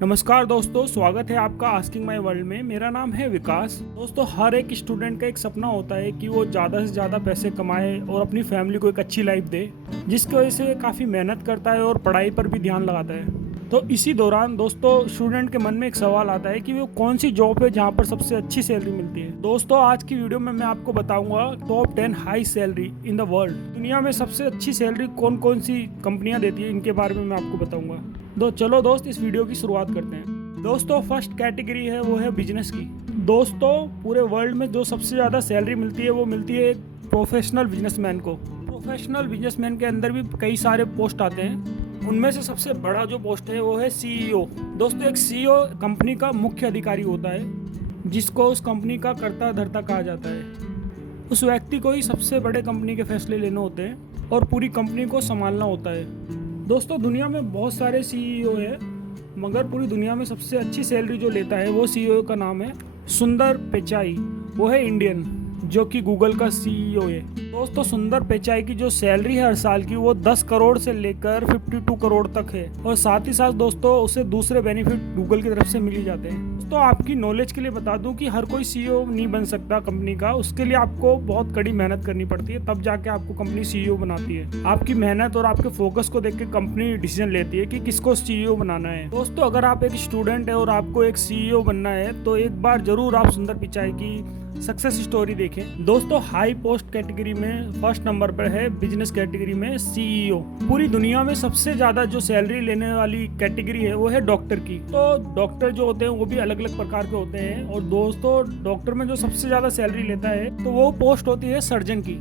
नमस्कार दोस्तों, स्वागत है आपका आस्किंग माय वर्ल्ड में। मेरा नाम है विकास। दोस्तों, हर एक स्टूडेंट का एक सपना होता है कि वो ज़्यादा से ज़्यादा पैसे कमाए और अपनी फैमिली को एक अच्छी लाइफ दे, जिसकी वजह से काफ़ी मेहनत करता है और पढ़ाई पर भी ध्यान लगाता है। तो इसी दौरान दोस्तों स्टूडेंट के मन में एक सवाल आता है कि वो कौन सी जॉब है जहाँ पर सबसे अच्छी सैलरी मिलती है। दोस्तों, आज की वीडियो में मैं आपको बताऊंगा top 10 high salary in the world. दुनिया में सबसे अच्छी सैलरी कौन कौन सी कंपनियां देती है, इनके बारे में मैं आपको बताऊंगा। चलो दोस्त, इस वीडियो की शुरुआत करते हैं। दोस्तों, फर्स्ट कैटेगरी है वो है बिजनेस की। दोस्तों, पूरे वर्ल्ड में जो सबसे ज़्यादा सैलरी मिलती है वो मिलती है एक प्रोफेशनल बिजनेसमैन को। प्रोफेशनल बिजनेसमैन के अंदर भी कई सारे पोस्ट आते हैं। उनमें से सबसे बड़ा जो पोस्ट है वो है सीईओ। दोस्तों, एक सीईओ कंपनी का मुख्य अधिकारी होता है, जिसको उस कंपनी का कर्ता धर्ता कहा जाता है। उस व्यक्ति को ही सबसे बड़े कंपनी के फैसले लेने होते हैं और पूरी कंपनी को संभालना होता है। दोस्तों, दुनिया में बहुत सारे सीईओ हैं, मगर पूरी दुनिया में सबसे अच्छी सैलरी जो लेता है वो सीईओ का नाम है सुंदर पिचाई। वो है इंडियन, जो कि गूगल का सीईओ है। दोस्तों, सुंदर पिचाई की जो सैलरी है हर साल की, वो 10 करोड़ से लेकर 52 करोड़ तक है। और साथ ही साथ दोस्तों उसे दूसरे बेनिफिट गूगल की तरफ से मिल ही जाते हैं। तो आपकी नॉलेज के लिए बता दूं कि हर कोई सीईओ नहीं बन सकता कंपनी का। उसके लिए आपको बहुत कड़ी मेहनत करनी पड़ती है, तब जाके आपको कंपनी सीईओ बनाती है। आपकी मेहनत और आपके फोकस को देख के कंपनी डिसीजन लेती है कि किसको सीईओ बनाना है। दोस्तों, अगर आप एक स्टूडेंट है और आपको एक सीईओ बनना है तो एक बार जरूर आप सुंदर पिचाई की सक्सेस स्टोरी देखें। दोस्तों, हाई पोस्ट कैटेगरी में फर्स्ट नंबर पर है बिजनेस कैटेगरी में सीईओ। पूरी दुनिया में सबसे ज्यादा जो सैलरी लेने वाली कैटेगरी है वो है डॉक्टर की। तो डॉक्टर जो होते हैं वो भी अलग अलग प्रकार के होते हैं। और दोस्तों, डॉक्टर में जो सबसे ज्यादा सैलरी लेता है तो वो पोस्ट होती है सर्जन की।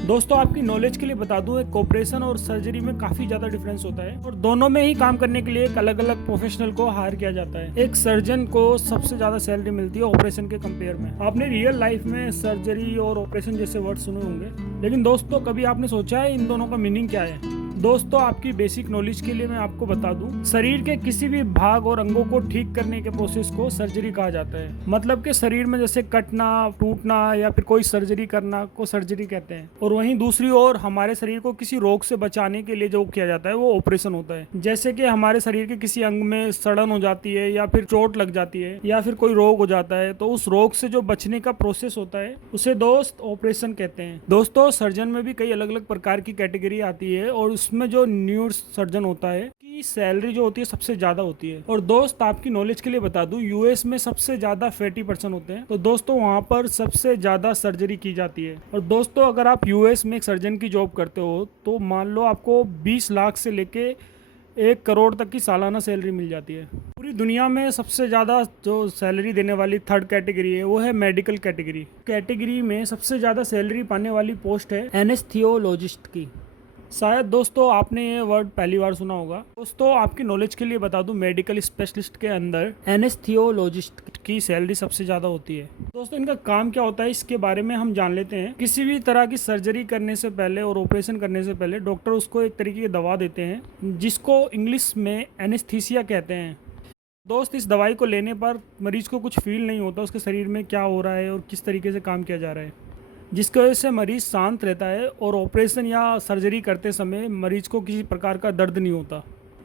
दोस्तों, आपकी नॉलेज के लिए बता दूं, एक ऑपरेशन और सर्जरी में काफी ज्यादा डिफरेंस होता है और दोनों में ही काम करने के लिए एक अलग अलग प्रोफेशनल को हायर किया जाता है। एक सर्जन को सबसे ज्यादा सैलरी मिलती है ऑपरेशन के कंपेयर में। आपने रियल लाइफ में सर्जरी और ऑपरेशन जैसे वर्ड सुने होंगे, लेकिन दोस्तों कभी आपने सोचा है इन दोनों का मीनिंग क्या है? दोस्तों, आपकी बेसिक नॉलेज के लिए मैं आपको बता दूं, शरीर के किसी भी भाग और अंगों को ठीक करने के प्रोसेस को सर्जरी कहा जाता है। मतलब कि शरीर में जैसे कटना, टूटना या फिर कोई सर्जरी करना को सर्जरी कहते हैं। और वहीं दूसरी ओर हमारे शरीर को किसी रोग से बचाने के लिए जो किया जाता है वो ऑपरेशन होता है। जैसे कि हमारे शरीर के किसी अंग में सड़न हो जाती है या फिर चोट लग जाती है या फिर कोई रोग हो जाता है, तो उस रोग से जो बचने का प्रोसेस होता है उसे दोस्त ऑपरेशन कहते हैं। दोस्तों, सर्जन में भी कई अलग अलग प्रकार की कैटेगरी आती है और उसमें जो न्यूरो सर्जन होता है की सैलरी जो होती है सबसे ज्यादा होती है। और दोस्त, आपकी नॉलेज के लिए बता दूं, यूएस में सबसे ज्यादा फैटी पर्सन होते हैं, तो दोस्तों वहां पर सबसे ज्यादा सर्जरी की जाती है। और दोस्तों, अगर आप यूएस में एक सर्जन की जॉब करते हो तो मान लो आपको 20 लाख से लेके 1 करोड़ तक की सालाना सैलरी मिल जाती है। पूरी दुनिया में सबसे ज़्यादा जो सैलरी देने वाली थर्ड कैटेगरी है वो है मेडिकल कैटेगरी। कैटेगरी में सबसे ज़्यादा सैलरी पाने वाली पोस्ट है एनेस्थीसियोलॉजिस्ट की। शायद दोस्तों आपने ये वर्ड पहली बार सुना होगा। दोस्तों, आपकी नॉलेज के लिए बता दूं, मेडिकल स्पेशलिस्ट के अंदर एनेस्थीसियोलॉजिस्ट की सैलरी सबसे ज़्यादा होती है। दोस्तों, इनका काम क्या होता है इसके बारे में हम जान लेते हैं। किसी भी तरह की सर्जरी करने से पहले और ऑपरेशन करने से पहले डॉक्टर उसको एक तरीके की दवा देते हैं, जिसको इंग्लिश में एनेस्थीसिया कहते हैं। दोस्त, इस दवाई को लेने पर मरीज को कुछ फील नहीं होता उसके शरीर में क्या हो रहा है और किस तरीके से काम किया जा रहा है, जिसकी वजह से मरीज शांत रहता है और ऑपरेशन या सर्जरी करते समय मरीज को किसी प्रकार का दर्द नहीं होता।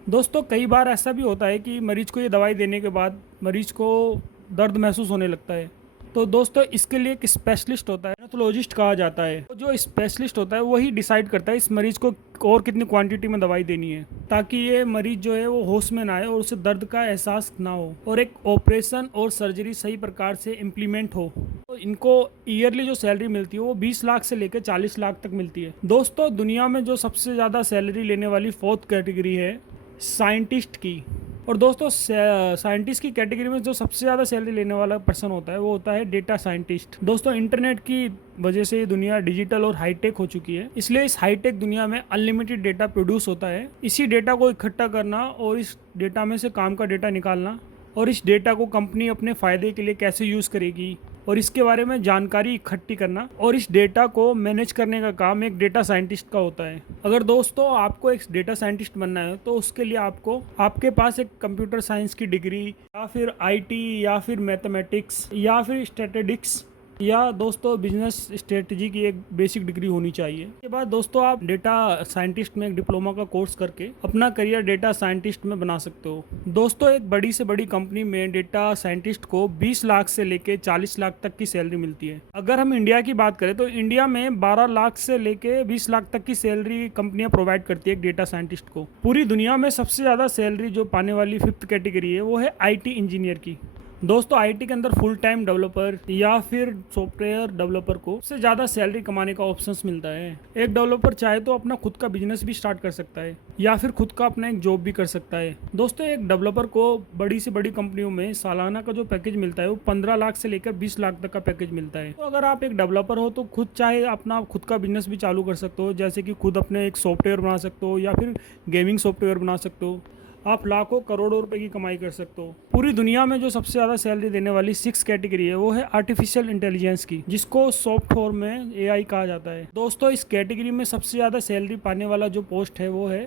दोस्तों, कई बार ऐसा भी होता है कि मरीज को ये दवाई देने के बाद मरीज को दर्द महसूस होने लगता है। तो दोस्तों, इसके लिए एक स्पेशलिस्ट होता है, पैथोलॉजिस्ट कहा जाता है। तो जो स्पेशलिस्ट होता है वही डिसाइड करता है इस मरीज को और कितनी क्वांटिटी में दवाई देनी है, ताकि ये मरीज जो है वो होश में ना आए और उसे दर्द का एहसास ना हो और एक ऑपरेशन और सर्जरी सही प्रकार से इम्प्लीमेंट हो। तो इनको ईयरली जो सैलरी मिलती है वो 20 लाख से लेकर 40 लाख तक मिलती है। दोस्तों, दुनिया में जो सबसे ज़्यादा सैलरी लेने वाली फोर्थ कैटेगरी है साइंटिस्ट की। और दोस्तों, साइंटिस्ट की कैटेगरी में जो सबसे ज़्यादा सैलरी लेने वाला पर्सन होता है वो होता है डेटा साइंटिस्ट। दोस्तों, इंटरनेट की वजह से ये दुनिया डिजिटल और हाईटेक हो चुकी है, इसलिए इस हाईटेक दुनिया में अनलिमिटेड डेटा प्रोड्यूस होता है। इसी डेटा को इकट्ठा करना और इस डेटा में से काम का डेटा निकालना और इस डेटा को कंपनी अपने फ़ायदे के लिए कैसे यूज़ करेगी और इसके बारे में जानकारी इकट्ठी करना और इस डेटा को मैनेज करने का काम एक डेटा साइंटिस्ट का होता है। अगर दोस्तों आपको एक डेटा साइंटिस्ट बनना है तो उसके लिए आपके पास एक कंप्यूटर साइंस की डिग्री या फिर आईटी या फिर मैथमेटिक्स या फिर स्टैटिस्टिक्स या दोस्तों बिजनेस स्ट्रेटजी की एक बेसिक डिग्री होनी चाहिए। इसके बाद दोस्तों आप डेटा साइंटिस्ट में एक डिप्लोमा का कोर्स करके अपना करियर डेटा साइंटिस्ट में बना सकते हो। दोस्तों एक बड़ी से बड़ी कंपनी में डेटा साइंटिस्ट को 20 लाख से लेके 40 लाख तक की सैलरी मिलती है। अगर हम इंडिया की बात करें तो इंडिया में 12 लाख से लेके 20 लाख तक की सैलरी कंपनियां प्रोवाइड करती है एक डेटा साइंटिस्ट को। पूरी दुनिया में सबसे ज़्यादा सैलरी जो पाने वाली 5th कैटेगरी है वो है IT इंजीनियर की। दोस्तों आईटी के अंदर फुल टाइम डेवलपर या फिर सॉफ्टवेयर डेवलपर को सबसे ज़्यादा सैलरी कमाने का ऑप्शंस मिलता है। एक डेवलपर चाहे तो अपना खुद का बिजनेस भी स्टार्ट कर सकता है या फिर खुद का अपना एक जॉब भी कर सकता है। दोस्तों एक डेवलपर को बड़ी से बड़ी कंपनियों में सालाना का जो पैकेज मिलता है वो 15 लाख से लेकर 20 लाख तक का पैकेज मिलता है। तो अगर आप एक डेवलपर हो तो खुद चाहे अपना खुद का बिजनेस भी चालू कर सकते हो, जैसे कि खुद अपने एक सॉफ्टवेयर बना सकते हो या फिर गेमिंग सॉफ्टवेयर बना सकते हो। आप लाखों करोड़ों रुपए की कमाई कर सकते हो। पूरी दुनिया में जो सबसे ज़्यादा सैलरी देने वाली 6 कैटेगरी है वो है आर्टिफिशियल इंटेलिजेंस की, जिसको सॉफ्ट फॉर्म में AI कहा जाता है। दोस्तों इस कैटेगरी में सबसे ज़्यादा सैलरी पाने वाला जो पोस्ट है वो है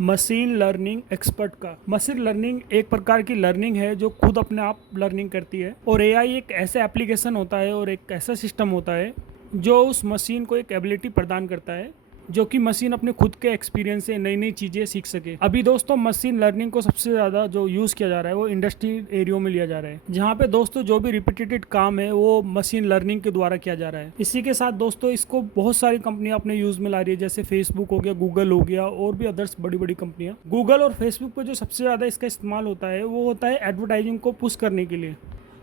मशीन लर्निंग एक्सपर्ट का। मशीन लर्निंग एक प्रकार की लर्निंग है जो खुद अपने आप लर्निंग करती है, और AI एक ऐसा एप्लीकेशन होता है और एक ऐसा सिस्टम होता है जो उस मशीन को एक एबिलिटी प्रदान करता है जो कि मशीन अपने खुद के एक्सपीरियंस से नई नई चीज़ें सीख सके। अभी दोस्तों मशीन लर्निंग को सबसे ज़्यादा जो यूज़ किया जा रहा है वो इंडस्ट्री एरियो में लिया जा रहा है, जहाँ पे दोस्तों जो भी रिपीटेड काम है वो मशीन लर्निंग के द्वारा किया जा रहा है। इसी के साथ दोस्तों इसको बहुत सारी कंपनियां अपने यूज़ में ला रही है, जैसे फेसबुक हो गया, गूगल हो गया और भी अदर्स बड़ी बड़ी कंपनियाँ। गूगल और फेसबुक पर जो सबसे ज़्यादा इसका इस्तेमाल होता है वो होता है एडवर्टाइजिंग को पुश करने के लिए।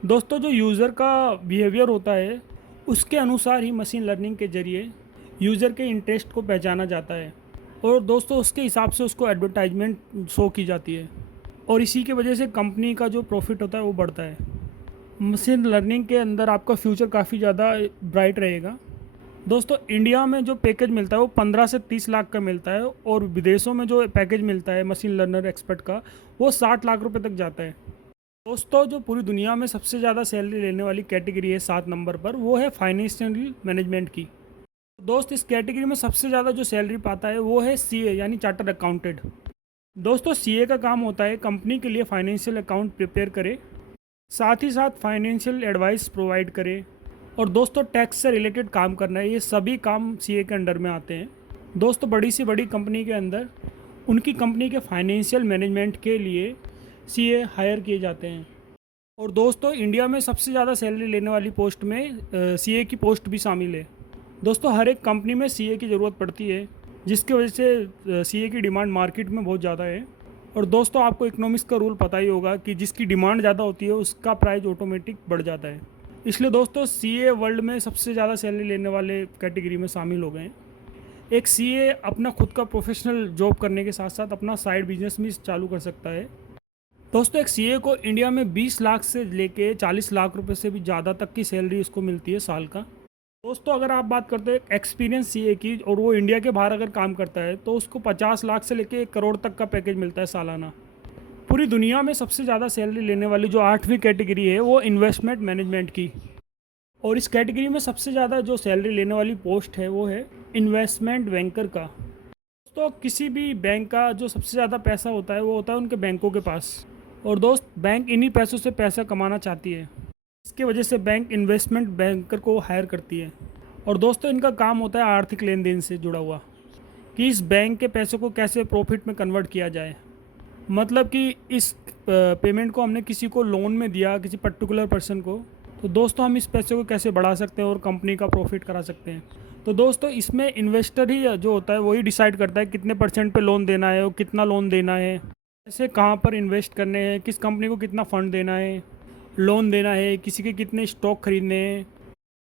दोस्तों जो यूज़र का बिहेवियर होता है उसके अनुसार ही मशीन लर्निंग के जरिए यूज़र के इंटरेस्ट को पहचाना जाता है और दोस्तों उसके हिसाब से उसको एडवर्टाइजमेंट शो की जाती है, और इसी की वजह से कंपनी का जो प्रॉफिट होता है वो बढ़ता है। मशीन लर्निंग के अंदर आपका फ्यूचर काफ़ी ज़्यादा ब्राइट रहेगा। दोस्तों इंडिया में जो पैकेज मिलता है वो 15 से 30 लाख का मिलता है, और विदेशों में जो पैकेज मिलता है मशीन लर्नर एक्सपर्ट का वो 60 लाख रुपये तक जाता है। दोस्तों जो पूरी दुनिया में सबसे ज़्यादा सैलरी लेने वाली कैटेगरी है 7 नंबर पर, वो है फाइनेंशियल मैनेजमेंट की। दोस्त इस कैटेगरी में सबसे ज़्यादा जो सैलरी पाता है वो है CA यानी चार्टर्ड अकाउंटेंट। दोस्तों CA का काम होता है कंपनी के लिए फाइनेंशियल अकाउंट प्रिपेयर करे, साथ ही साथ फाइनेंशियल एडवाइस प्रोवाइड करे, और दोस्तों टैक्स से रिलेटेड काम करना है। ये सभी काम CA के अंडर में आते हैं। दोस्तों बड़ी से बड़ी कंपनी के अंदर उनकी कंपनी के फाइनेंशियल मैनेजमेंट के लिए CA हायर किए जाते हैं। और दोस्तों इंडिया में सबसे ज़्यादा सैलरी लेने वाली पोस्ट में CA की पोस्ट भी शामिल है। दोस्तों हर एक कंपनी में CA की ज़रूरत पड़ती है, जिसकी वजह से CA की डिमांड मार्केट में बहुत ज़्यादा है। और दोस्तों आपको इकोनॉमिक्स का रूल पता ही होगा कि जिसकी डिमांड ज़्यादा होती है उसका प्राइस ऑटोमेटिक बढ़ जाता है। इसलिए दोस्तों CA वर्ल्ड में सबसे ज़्यादा सैलरी लेने वाले कैटेगरी में शामिल हो गए हैं। एक CA अपना खुद का प्रोफेशनल जॉब करने के साथ साथ अपना साइड बिजनेस भी चालू कर सकता है। दोस्तों एक CA को इंडिया में 20 लाख से लेके 40 लाख रुपए से भी ज़्यादा तक की सैलरी उसको मिलती है साल का। दोस्तों अगर आप बात करते हैं एक्सपीरियंस CA की और वो इंडिया के बाहर अगर काम करता है तो उसको 50 लाख से लेके 1 करोड़ तक का पैकेज मिलता है सालाना। पूरी दुनिया में सबसे ज़्यादा सैलरी लेने वाली जो 8वीं कैटेगरी है वो इन्वेस्टमेंट मैनेजमेंट की, और इस कैटेगरी में सबसे ज़्यादा जो सैलरी लेने वाली पोस्ट है वो है इन्वेस्टमेंट बैंकर का। दोस्तों किसी भी बैंक का जो सबसे ज़्यादा पैसा होता है वो होता है उनके बैंकों के पास, और दोस्त बैंक इन्हीं पैसों से पैसा कमाना चाहती है। इसकी वजह से बैंक इन्वेस्टमेंट बैंकर को हायर करती है, और दोस्तों इनका काम होता है आर्थिक लेन देन से जुड़ा हुआ, कि इस बैंक के पैसों को कैसे प्रॉफिट में कन्वर्ट किया जाए। मतलब कि इस पेमेंट को हमने किसी को लोन में दिया, किसी पर्टिकुलर पर्सन को, तो दोस्तों हम इस पैसे को कैसे बढ़ा सकते हैं और कंपनी का प्रॉफिट करा सकते हैं। तो दोस्तों इसमें इन्वेस्टर ही जो होता है वही डिसाइड करता है कितने % पे लोन देना है और कितना लोन देना है, ऐसे कहाँ पर इन्वेस्ट करने हैं, किस कंपनी को कितना फ़ंड देना है, लोन देना है, किसी के कितने स्टॉक खरीदने हैं।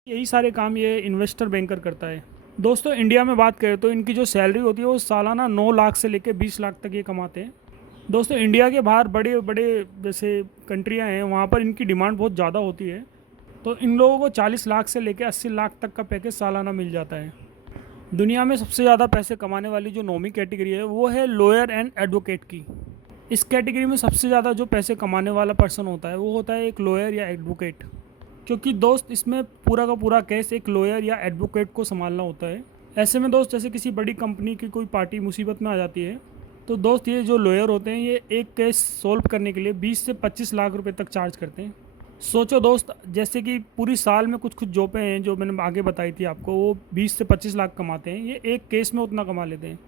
यही सारे काम ये इन्वेस्टर बैंकर करता है। दोस्तों इंडिया में बात करें तो इनकी जो सैलरी होती है वो सालाना 9 लाख से लेकर 20 लाख तक ये कमाते हैं। दोस्तों इंडिया के बाहर बड़े बड़े जैसे कंट्रियां हैं वहाँ पर इनकी डिमांड बहुत ज़्यादा होती है, तो इन लोगों को 40 लाख से लेकर 80 लाख तक का पैकेज सालाना मिल जाता है। दुनिया में सबसे ज़्यादा पैसे कमाने वाली जो 9वीं कैटेगरी है वो है लॉयर एंड एडवोकेट की। इस कैटेगरी में सबसे ज़्यादा जो पैसे कमाने वाला पर्सन होता है वो होता है एक लॉयर या एडवोकेट, क्योंकि दोस्त इसमें पूरा का पूरा केस एक लॉयर या एडवोकेट को संभालना होता है। ऐसे में दोस्त जैसे किसी बड़ी कंपनी की कोई पार्टी मुसीबत में आ जाती है तो दोस्त ये जो लॉयर होते हैं ये एक केस सॉल्व करने के लिए 20 से 25 लाख रुपए तक चार्ज करते हैं। सोचो दोस्त, जैसे कि पूरी साल में कुछ कुछ जॉबें हैं जो मैंने आगे बताई थी आपको, वो 20 से 25 लाख कमाते हैं, ये एक केस में उतना कमा लेते हैं।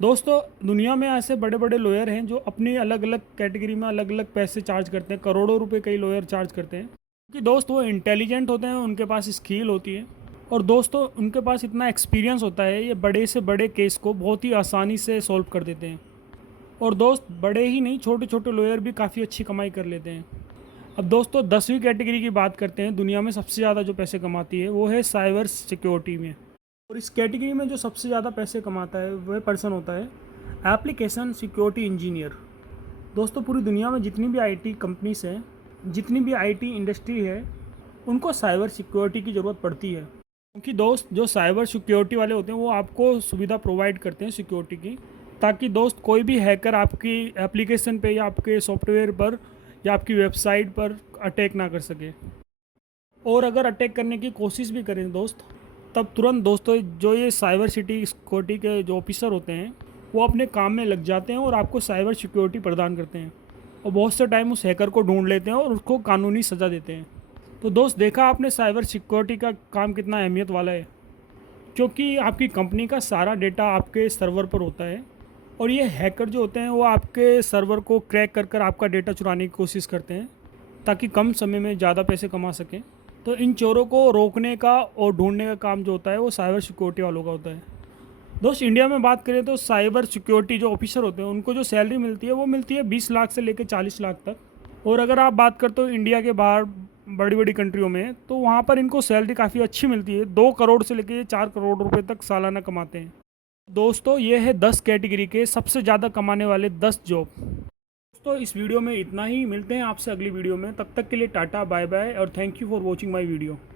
दोस्तों, दुनिया में ऐसे बड़े बड़े लॉयर हैं जो अपनी अलग अलग कैटेगरी में अलग अलग पैसे चार्ज करते हैं, करोड़ों रुपए कई लॉयर चार्ज करते हैं, क्योंकि दोस्त वो इंटेलिजेंट होते हैं, उनके पास स्किल होती है, और दोस्तों उनके पास इतना एक्सपीरियंस होता है, ये बड़े से बड़े केस को बहुत ही आसानी से सॉल्व कर देते हैं। और दोस्त, बड़े ही नहीं, छोटे छोटे लॉयर भी काफ़ी अच्छी कमाई कर लेते हैं। अब दोस्तों 10वीं कैटेगरी की बात करते हैं, दुनिया में सबसे ज़्यादा जो पैसे कमाती है वो है साइबर सिक्योरिटी में। और इस कैटेगरी में जो सबसे ज़्यादा पैसे कमाता है वह पर्सन होता है एप्लीकेशन सिक्योरिटी इंजीनियर। दोस्तों, पूरी दुनिया में जितनी भी आईटी कंपनीज हैं, जितनी भी आईटी इंडस्ट्री है, उनको साइबर सिक्योरिटी की ज़रूरत पड़ती है, क्योंकि दोस्त जो साइबर सिक्योरिटी वाले होते हैं वो आपको सुविधा प्रोवाइड करते हैं सिक्योरिटी की, ताकि दोस्त कोई भी हैकर आपकी एप्लीकेशन पे या आपके सॉफ्टवेयर पर या आपकी वेबसाइट पर अटैक ना कर सके। और अगर अटैक करने की कोशिश भी करें दोस्त, तब तुरंत दोस्तों जो ये साइबर सिक्योरिटी के जो ऑफिसर होते हैं वो अपने काम में लग जाते हैं और आपको साइबर सिक्योरिटी प्रदान करते हैं, और बहुत से टाइम उस हैकर को ढूंढ लेते हैं और उसको कानूनी सज़ा देते हैं। तो दोस्त, देखा आपने साइबर सिक्योरिटी का काम कितना अहमियत वाला है, क्योंकि आपकी कंपनी का सारा डेटा आपके सर्वर पर होता है, और ये हैकर जो होते हैं वो आपके सर्वर को क्रैक कर कर आपका डेटा चुराने की कोशिश करते हैं, ताकि कम समय में ज़्यादा पैसे कमा सकें। तो इन चोरों को रोकने का और ढूंढने का काम जो होता है वो साइबर सिक्योरिटी वालों का होता है। दोस्त, इंडिया में बात करें तो साइबर सिक्योरिटी जो ऑफिसर होते हैं उनको जो सैलरी मिलती है वो मिलती है 20 लाख से लेकर 40 लाख तक। और अगर आप बात करते हो इंडिया के बाहर बड़ी बड़ी कंट्रियों में, तो वहाँ पर इनको सैलरी काफ़ी अच्छी मिलती है, 2 करोड़ से लेकर 4 करोड़ रुपए तक सालाना कमाते हैं। दोस्तों, ये है 10 कैटेगरी के सबसे ज़्यादा कमाने वाले 10 जॉब। दोस्तों, इस वीडियो में इतना ही, मिलते हैं आपसे अगली वीडियो में, तब तक के लिए टाटा बाय बाय और thank you for watching my video.